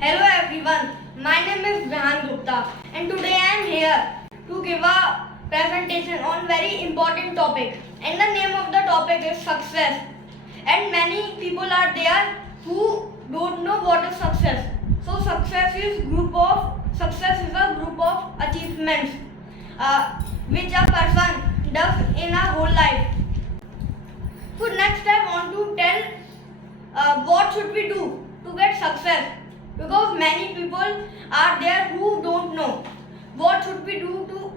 Hello everyone, my name is Vihan Gupta and today I am here to give a presentation on very important topic, and the name of the topic is success. And many people are there who don't know what is success. So success is a group of achievements which a person does in a whole life. So next I want to tell what should we do to get success, because many people are there who don't know what should we do to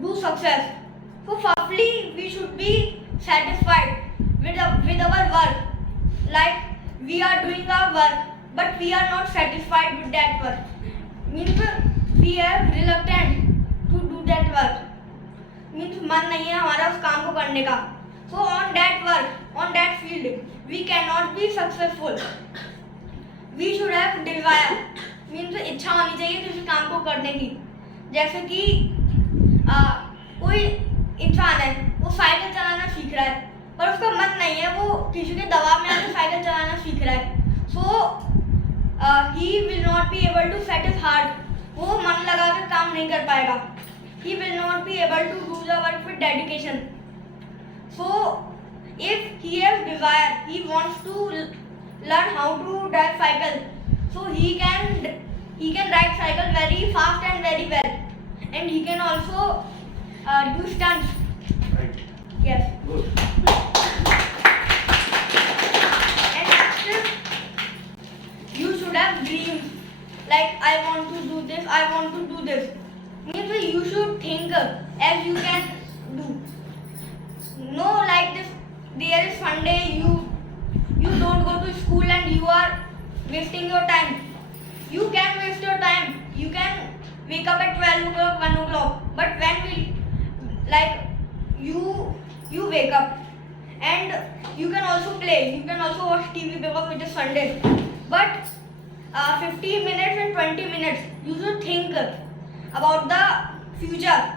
do success. So firstly, we should be satisfied with our work. Like we are doing our work, but we are not satisfied with that work. Means we are reluctant to do that work. Means मन नहीं है हमारा उस काम को करने का. So on that work, on that field, we cannot be successful. We should have desire. Means इच्छा होनी चाहिए किसी काम को करने की. जैसे कि कोई इंसान है, वो साइकिल चलाना सीख रहा है, पर उसका मन नहीं है, वो किसी के दबाव में आकर साइकिल चलाना सीख रहा है. So he will not be able to set his heart. वो मन लगा कर काम नहीं कर पाएगा. He will not be able to do the work with dedication. So if he has desire, he wants to learn how to drive cycle, so he can ride cycle very fast and very well, and he can also do stunts. Right. Yes. Good. And next, you should have dreams. Like I want to do this, I want to do this. Means you should think as you can do. No, like this. There is Sunday, you don't go to school and you are wasting your time. You can waste your time. You can wake up at 12 o'clock, 1 o'clock. But when you wake up and you can also play. You can also watch TV because it is Sunday. But 15 minutes and 20 minutes, you should think about the future.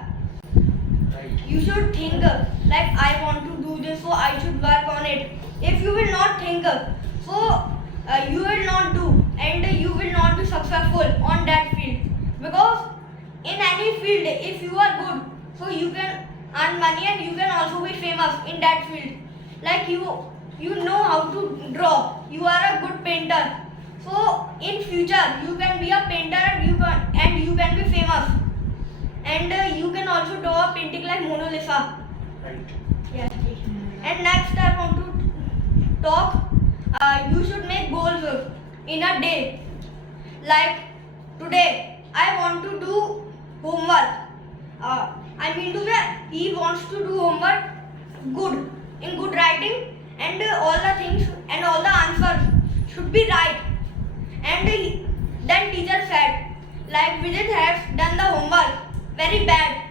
You should think like I want to do this, so I should work on it. If you will not think, so you will not do, and you will not be successful on that field. Because in any field, if you are good, so you can earn money and you can also be famous in that field. Like you know how to draw. You are a good painter. So in future you can be a painter and you can be famous. And you can also draw a painting like Mona Lisa. Right. Yes. And next I want to talk. You should make goals in a day. Like today, I want to do homework. I mean to say, he wants to do homework good, in good writing, and all the things and all the answers should be right. And then teacher said, like Vijay has done the homework very bad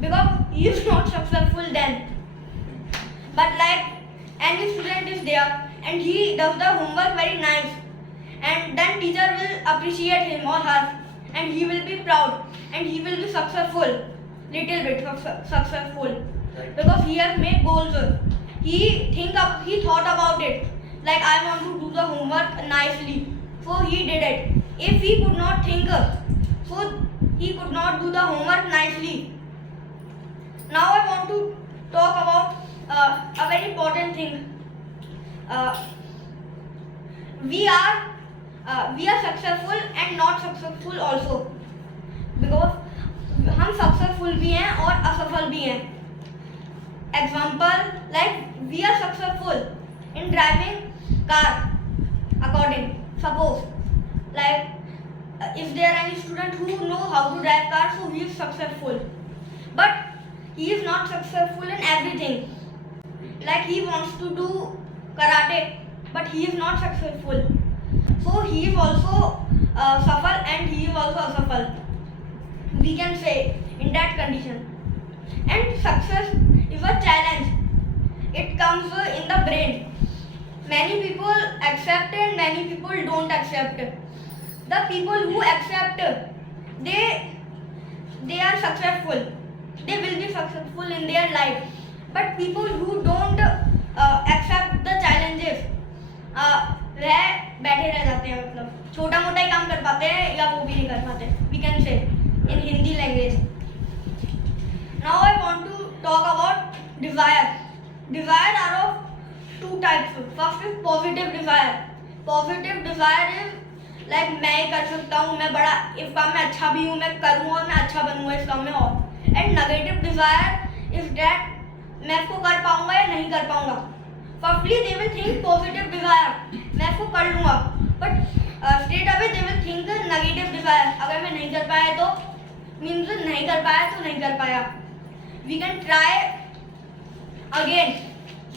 because he is not successful then. But like any student is there and he does the homework very nice, and then teacher will appreciate him or her, and he will be proud and he will be successful, little bit successful, Right. because he has made goals. He thought about it, like I want to do the homework nicely, so he did it. If he could not think, so he could not do the homework nicely. Now I want to talk about a very important thing. We are successful and not successful also, because हम successful भी हैं और असफल भी हैं. Example, like we are successful in driving car. According, suppose, like is there any student who know how to drive car, so he is successful. But he is not successful in everything. Like he wants to do karate, but he is not successful. So he is also safal and he is also asafal. We can say in that condition. And success is a challenge. It comes in the brain. Many people accept and many people don't accept. The people who accept, they are successful. They will be successful in their life. But people who don't accept the challenges, वह बैठे रह जाते हैं, मतलब छोटा मोटा ही काम करते है वो भी नहीं कर पाते. We can say in Hindi language. Now I want to talk about desire. Desire are of two types. First is positive desire. Positive desire is like मैं ये कर सकता हूँ, मैं बड़ा इस काम में अच्छा भी हूँ, मैं करूँगा और मैं अच्छा बनूँगा इस काम में और. And negative desire is that मैं इसको कर पाऊँगा या नहीं कर पाऊँगा. Firstly they will think positive desire, मैं इसको कर लूँगा, but straight away they will think negative desire. अगर मैं नहीं कर पाया तो means नहीं कर पाया तो नहीं कर पाया. We can try again.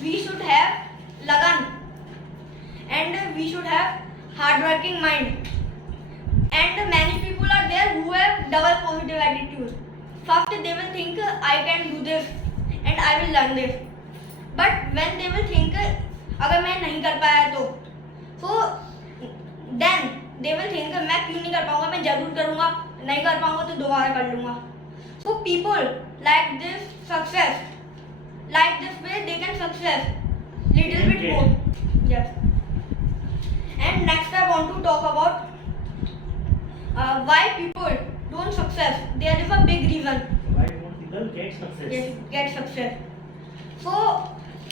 We should have lagan and we should have hardworking mind. And many people are there who have double positive attitude. First they will think I can do this and I will learn this. But when they will think अगर मैं नहीं कर पाया तो so then they will think मैं क्यों नहीं कर पाऊंगा, मैं जरूर करूंगा, नहीं कर पाऊंगा तो दोबारा कर लूंगा. So people like this success, like this way they can success little bit more. Yes. And next I want to talk about why people don't success. There is a big reason. Why don't people get success? Yes, get success. So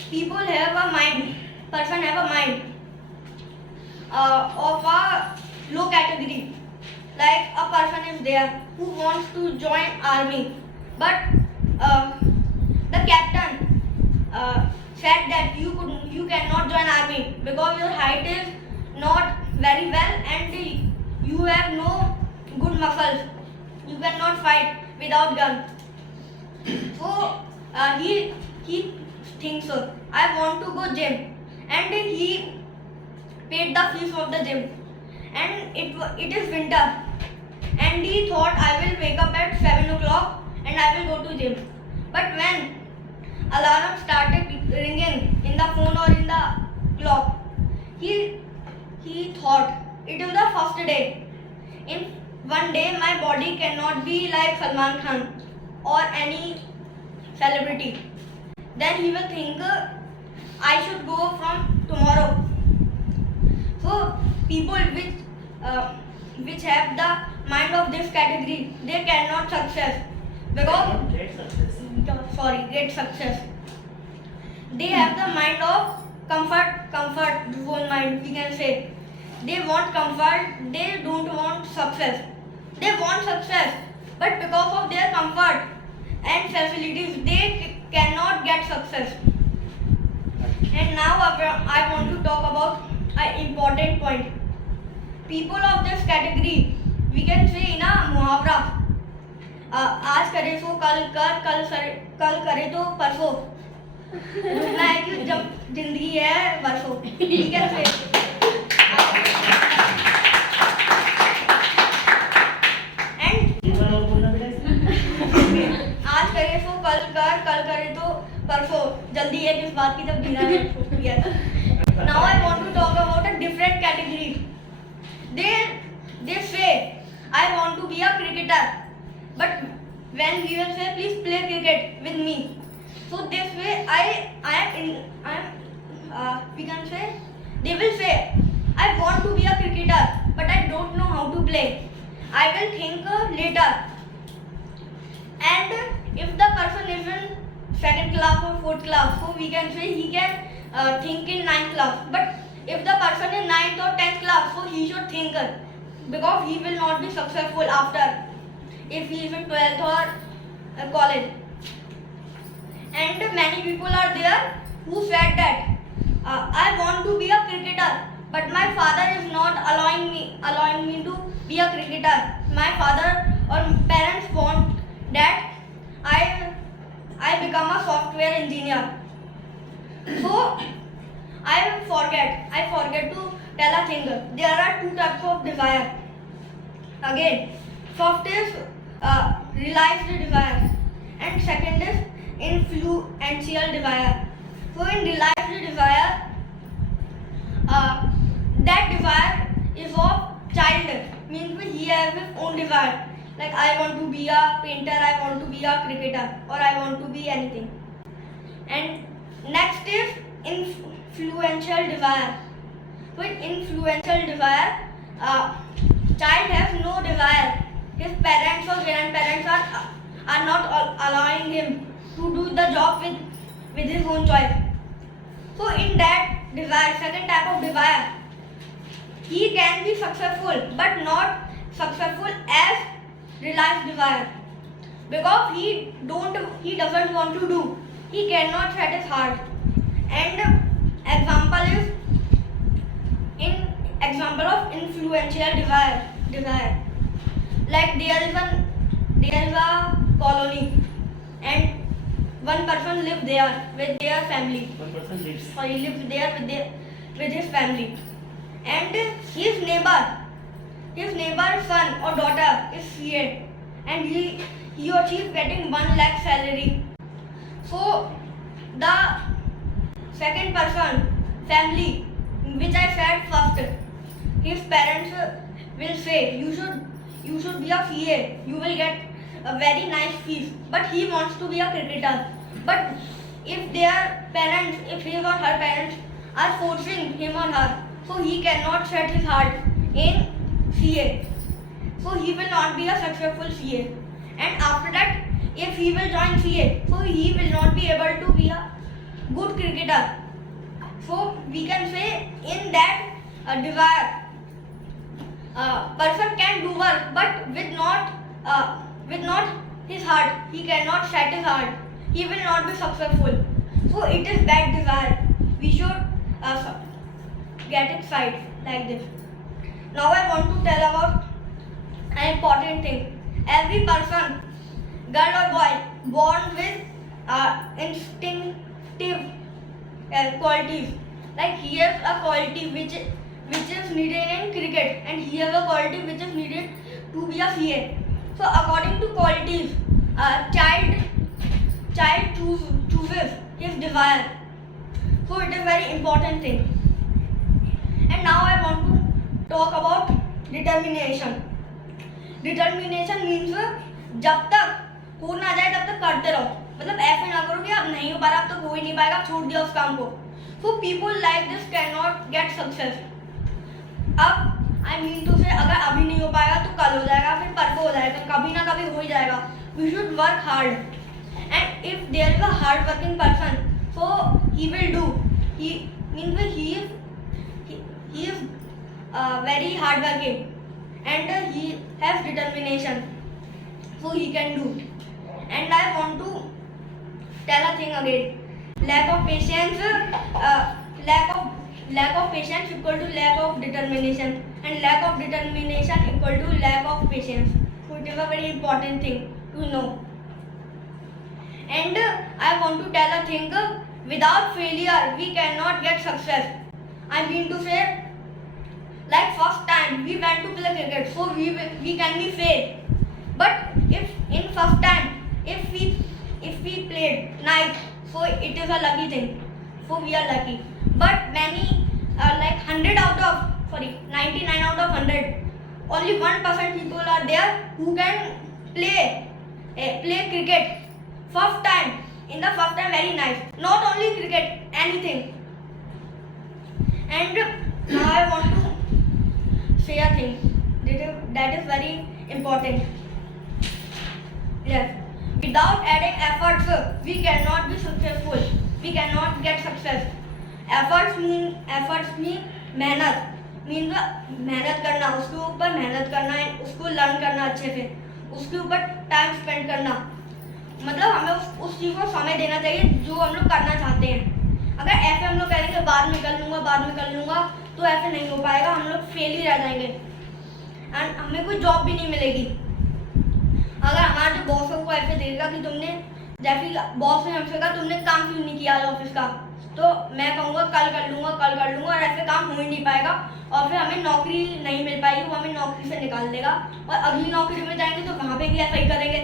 people have a mind, person have a mind of a low category. Like a person is there who wants to join army, but the captain said that you cannot join army because your height is not very well and you have no good muscles. You cannot fight without gun. So he thinks I want to go gym, and he paid the fees of the gym. And it is winter, and he thought I will wake up at 7 o'clock and I will go to gym. But when alarm started ringing in the phone or in the clock, he thought it is the first day. In one day my body cannot be like Salman Khan or any celebrity. Then he will think I should go from tomorrow. So people which have the mind of this category, they cannot success because get success. They have the mind of comfort zone mind, we can say. They want comfort, they don't want success. They want success, but because of their comfort and facilities, they cannot get success. And now I want to talk about an important point. People of this category, we can say in a मुहावरा, आज करे सो कल कर, कल करे तो परसों. रुकना है कि जब जिंदगी है वर्षों. We can say. आज करे सो कल कर, कल करे तो परसों. जल्दी है किस बात की जब जीना है. Now I want to talk about a different category. They say I want to be a cricketer, but when we will say please play cricket with me, so this way we can say they will say I want to be a cricketer, but I don't know how to play. I will think later. And if the person is in second class or fourth class, so we can say he can think in ninth class. But if the person is ninth or 10th class, so he should think because he will not be successful after if he is in 12th or college. And many people are there who said that I want to be a cricketer, but my father is not allowing me to be a cricketer. My father or parents want that I become a software engineer. So I forget to tell a thing. There are two types of desire. Again, first is realized desire, and second is influential desire. So in realized desire, that desire is of child, means he has his own desire. Like I want to be a painter, I want to be a cricketer, or I want to be anything. And next is influential desire. So in influential desire, child has no desire. grandparents are not allowing him to do the job with his own choice. So in that desire, second type of desire, he can be successful but not successful as realized desire, because he doesn't want to do, he cannot set his heart. And example of influential desire, like there is a colony and one person lives there with their family. One person lives. Or he lives there with his family, and his neighbor's son or daughter is CA, and he or she is getting 1 lakh salary. So the second person family, which I said first, his parents will say you should be a CA, you will get a very nice fees, but he wants to be a cricketer. But if their parents, if his or her parents are forcing him or her, so he cannot set his heart in CA, so he will not be a successful CA. And after that, if he will join CA, so he will not be able to be a good cricketer. So we can say in that desire, person can do work, but with not his heart, he cannot set his heart, he will not be successful. So it is that desire, we should get it right like this. Now I want to tell about an important thing. Every person, girl or boy, born with instinctive qualities. Like he has a quality which is needed in cricket, and he has a quality which is needed to be a CA. So according to qualities, child chooses his desire. So it is very important thing. And now I want to talk about determination. Determination means जब तक हो ना जाए तब तक करते रहो, मतलब ऐसे ना करो कि अब नहीं हो पा रहा, अब तो हो ही नहीं पाएगा, छोड़ दिया उस काम को. So people like this cannot get success. अब I mean to say, अगर अभी नहीं हो पाएगा तो कल हो जाएगा, फिर परसों हो जाएगा, कभी ना कभी हो ही जाएगा. We should work hard, and if there is a hard working person, so he will do. He means he is very hard working, and he has determination, so he can do. And I want to tell a thing again. Lack of patience equal to lack of determination, and lack of determination equal to lack of patience. So it is a very important thing to know. And I want to tell a thing, without failure we cannot get success. I mean to say, like first time we went to play cricket, so we can be fail. But if in first time if we played nice, so it is a lucky thing, so we are lucky. But many like 99 out of 100, only 1% people are there who can play cricket first time, in the first time very nice, not only cricket, anything. And now I want to say a thing that is very important. Yes, without adding efforts we cannot be successful, we cannot get success. Efforts mean मेहनत, means मेहनत करना, उसके ऊपर मेहनत करना है, उसको learn करना अच्छे से, उसके ऊपर टाइम स्पेंड करना, मतलब हमें उस चीज़ को समय देना चाहिए जो हम लोग करना चाहते हैं. अगर ऐसे हम लोग कहेंगे बाद में कर लूँगा तो ऐसे नहीं हो पाएगा, हम लोग फेल ही रह जाएंगे एंड हमें कोई जॉब भी नहीं मिलेगी. अगर हमारा जो बॉस है वो ऐसे देगा कि तुमने, जैसे बॉस ने हमसे कहा तुमने काम क्यों नहीं किया ऑफिस का, तो मैं कहूँगा कल कर लूँगा, और ऐसे काम हो ही नहीं पाएगा, और फिर हमें नौकरी नहीं मिल पाएगी, वो हमें नौकरी से निकाल देगा, और अगली नौकरी में जाएंगे तो वहाँ पे भी ऐसा ही करेंगे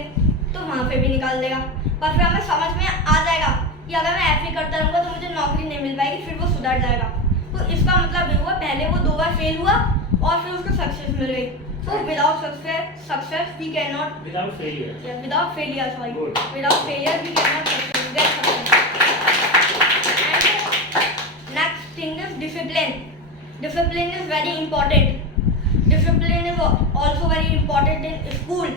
तो वहाँ पे भी निकाल देगा. पर फिर हमें समझ में आ जाएगा कि अगर मैं ऐसे ही करता रहूँगा तो मुझे नौकरी नहीं मिल पाएगी, फिर वो सुधर जाएगा. तो इसका मतलब ये हुआ, पहले वो 2 बार फेल हुआ और फिर उसको सक्सेस मिल गई. So without success we cannot. Without failure. Yeah, without failure, sorry. Good. Without failure we cannot get success. And next thing is discipline. Discipline is very important. Discipline is also very important in school.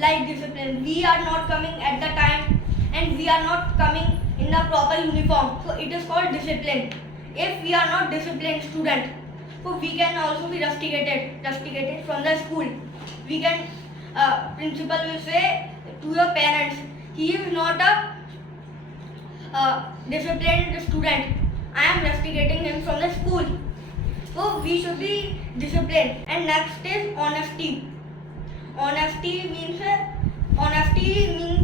like discipline. We are not coming at the time and we are not coming in the proper uniform. So it is called discipline. If we are not disciplined student, so we can also be rusticated from the school. We can, principal will say to your parents, he is not a disciplined student. I am rusticating him from the school. So we should be disciplined. And next is honesty. Honesty means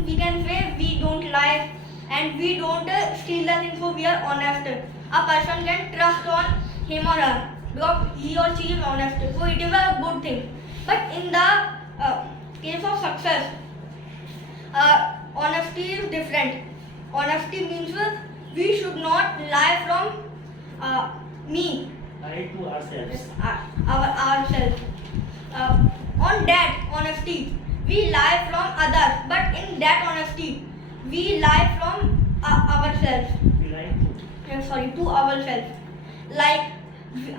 we can say we don't lie and we don't steal the things. So we are honest. A person can trust on him or her because he or she is honest. So it is a good thing. But in the case of success, honesty is different. Honesty means we should not lie from me, Lie to ourselves. ourselves. On that honesty, we lie from others, but in that honesty, we lie from ourselves. We lie To ourselves. Like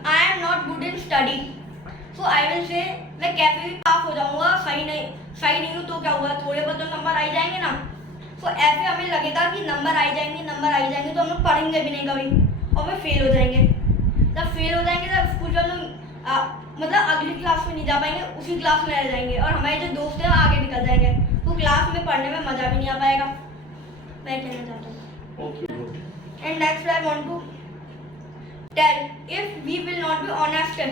I am not good in study, so I will say मैं कैसे भी पास हो जाऊंगा, सही नहीं हूँ तो क्या हुआ, थोड़े बहुत तो नंबर आ ही जाएंगे ना. तो ऐसे हमें लगेगा कि नंबर आ ही जाएंगे तो हम लोग पढ़ेंगे भी नहीं कभी और फिर फेल हो जाएंगे. जब फेल हो जाएंगे तब स्कूल में हम लोग मतलब अगली क्लास में नहीं जा पाएंगे, उसी क्लास में रह जाएंगे और हमारे जो दोस्त हैं आगे निकल जाएंगे. तो क्लास में पढ़ने में मज़ा भी नहीं आ पाएगा. मैं कहना चाहता हूँ. Okay, good. And that's why I want to tell, if we will not be honest in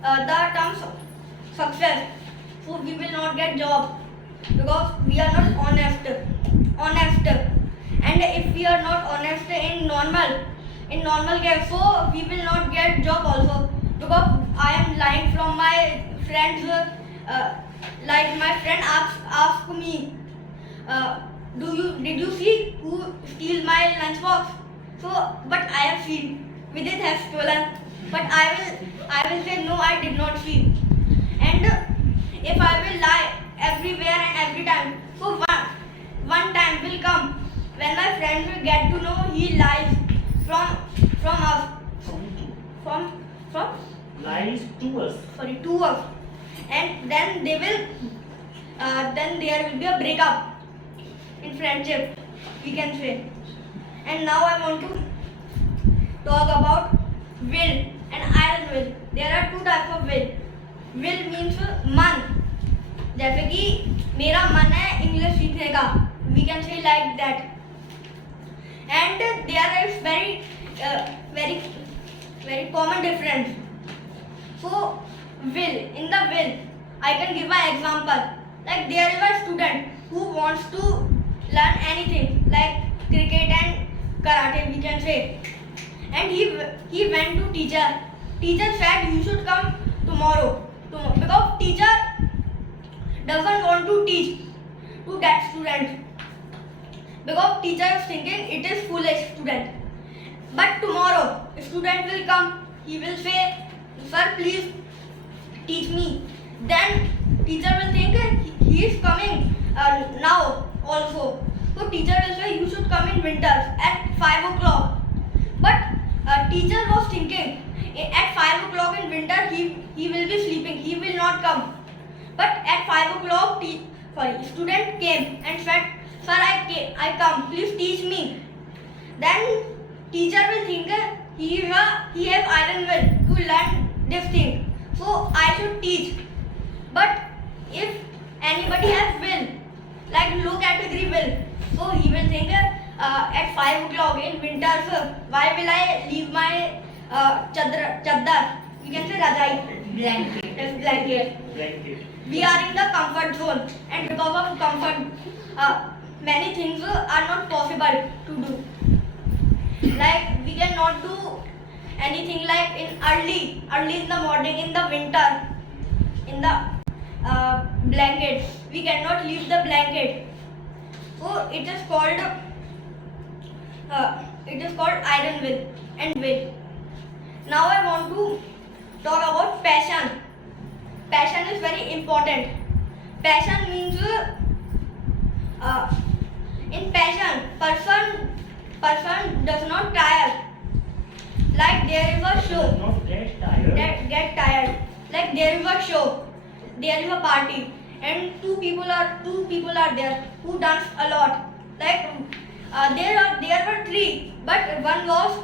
the terms of success, so we will not get job because we are not honest. And if we are not honest in normal case, so we will not get job also because I am lying from my friends. Like my friend asked me, did you see who steal my lunchbox? So, but I have seen. Vidit has stolen. But I will say no, I did not see. And if I will lie everywhere and every time, so one time will come when my friend will get to know he lies from us. From Lies to us. to us. And then they will then there will be a breakup in friendship, we can say. And now I want to talk about will and iron will. There are two types of will. Will means मन. जैसे कि मेरा मन है English सीखने का, we can say like that. And there is very common difference. So in the will, I can give an example. Like there is a student who wants to learn anything like cricket and karate, we can say. And he went to teacher. Teacher said you should come tomorrow because teacher doesn't want to teach to that student because teacher is thinking it is foolish student. But tomorrow student will come. He will say, sir, please teach me. Then teacher will think he is coming now also. So teacher will say you should come in winters at 5 o'clock. But teacher was thinking at 5 o'clock in winter he will be sleeping. He will not come. But at 5 o'clock student came and said, sir, I come. Please teach me. Then teacher will think he has iron will to learn this thing. So I should teach. But if anybody has will, like low category will, so he will think at 5 o'clock in winters, why will I leave my chaddar? You can say rajai. Blanket. Yes, blanket. We are in the comfort zone, and because of comfort, many things are not possible to do. Like we cannot do anything like in early in the morning, in the winter, in the blanket. We cannot leave the blanket. So it is called iron will and will. Now I want to talk about passion. Passion is very important. Passion means in passion person does not tire. Like there is a show. Not get tired. Get tired. Like there is a show. There is a party and two people are there who dance a lot. Like there were three, but one was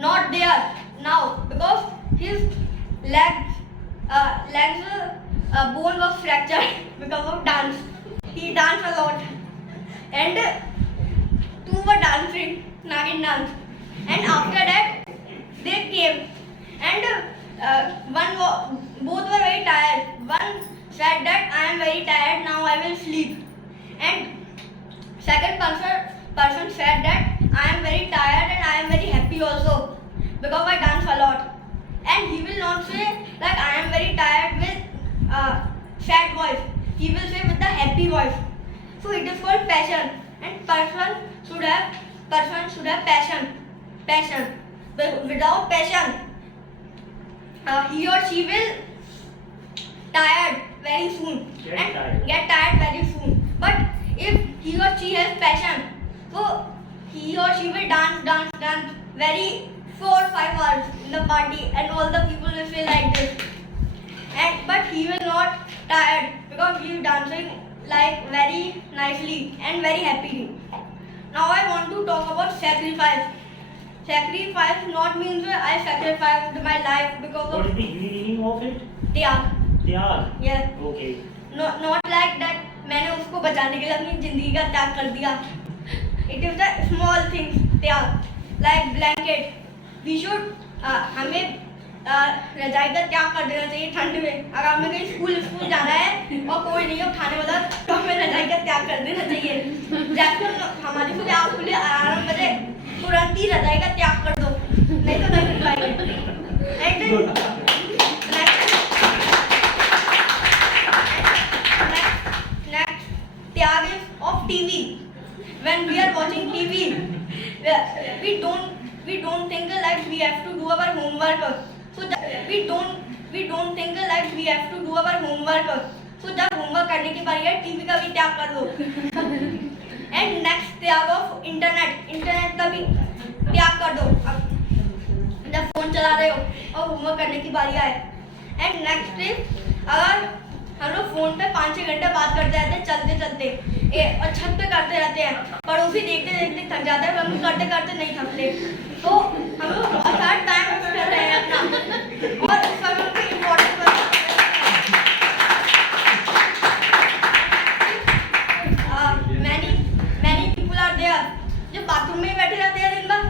not there now because his legs bone was fractured because of dance. He danced a lot, and two were dancing Nagin dance, and after that they came, and both were very tired. One said that I am very tired, now I will sleep, and second person said that I am very tired and I am very happy also because I dance a lot. And he will not say like I am very tired with sad voice. He will say with the happy voice. So it is called passion, and person should have passion. Without passion, he or she will tired very soon get tired very soon. But if he or she has passion, so he or she will dance very 4 or 5 hours in the party, and all the people will feel like this. But he will not tired because he is dancing like very nicely and very happily. Now I want to talk about sacrifice. Sacrifice not means that I sacrificed my life because What of is the meaning of it? त्याग. Tyag. Yes. Okay. Not like that मैंने उसको बचाने के लिए अपनी जिंदगी का त्याग कर दिया. It is the small things त्याग, like blanket. We should हमें रजाई का त्याग कर देना चाहिए ठंड में. अगर हमें कहीं स्कूल जाना है और कोई नहीं है उठाने वाला, तो हमें रजाई का त्याग कर देना चाहिए. जैसे हमारी खुले आप खुले आराम बजे तुरंत ही रजाई का त्याग कर दो, नहीं तो नहीं कर पाएंगे. Next, त्याग is of TV. When we are watching TV, we don't think like we have to do our homework. So we don't think like we have to do our homework. So जब homework करने की बारी है TV का भी त्याग कर दो. And next त्याग of इंटरनेट का भी त्याग कर दो. जब फोन चला रहे हो और होमवर्क करने की बारी आए. And next is अगर हम लोग फोन पे 5-6 घंटे बात करते रहते हैं चलते और छत पे करते रहते हैं, पड़ोसी देखते थक जाता है, हम करते नहीं थकते. तो हम लोग बहुत सारा टाइम वेस्ट कर रहे हैं अपना, और उस समय पे important many people are there जो बाथरूम में ही बैठे रहते हैं दिन भर,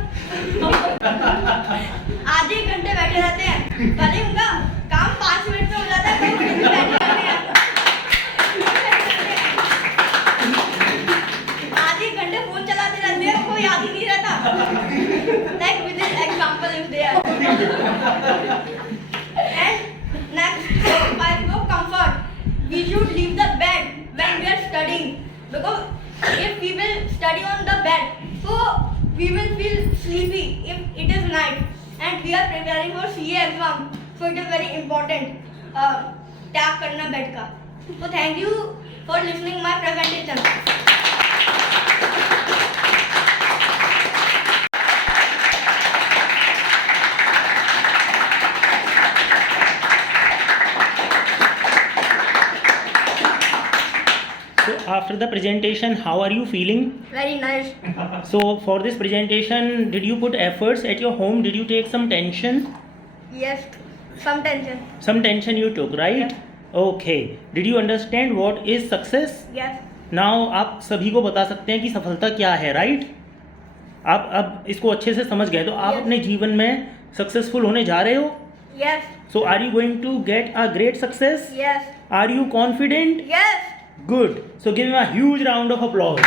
आधे घंटे बैठे रहते हैं. भले उनका काम 5 मिनट में हो जाता है, बैठे रहते हैं आधे घंटे फोन चलाते रहते हैं, कोई याद ही नहीं रहता. Like with this example is there. And next, by no comfort, we should leave the bed when we are studying, because if we will study on the bed, so we will feel sleepy if it is night and we are preparing for CA exam. So it is very important त्याग करना bed का. So thank you for listening my presentation. So after the presentation, how are you feeling? Very nice. So for this presentation, did you put efforts at your home? Did you take some tension? Yes, some tension. Some tension you took, right? Okay. Did you understand what is success? Yes. Now आप सभी को बता सकते हैं कि सफलता क्या है, right? आप अब इसको अच्छे से समझ गए, तो आप Yes. अपने जीवन में सक्सेसफुल होने जा रहे हो. Yes. So are you going to get a great success? Yes. Are you confident? Yes. Good. So give him a huge round of applause.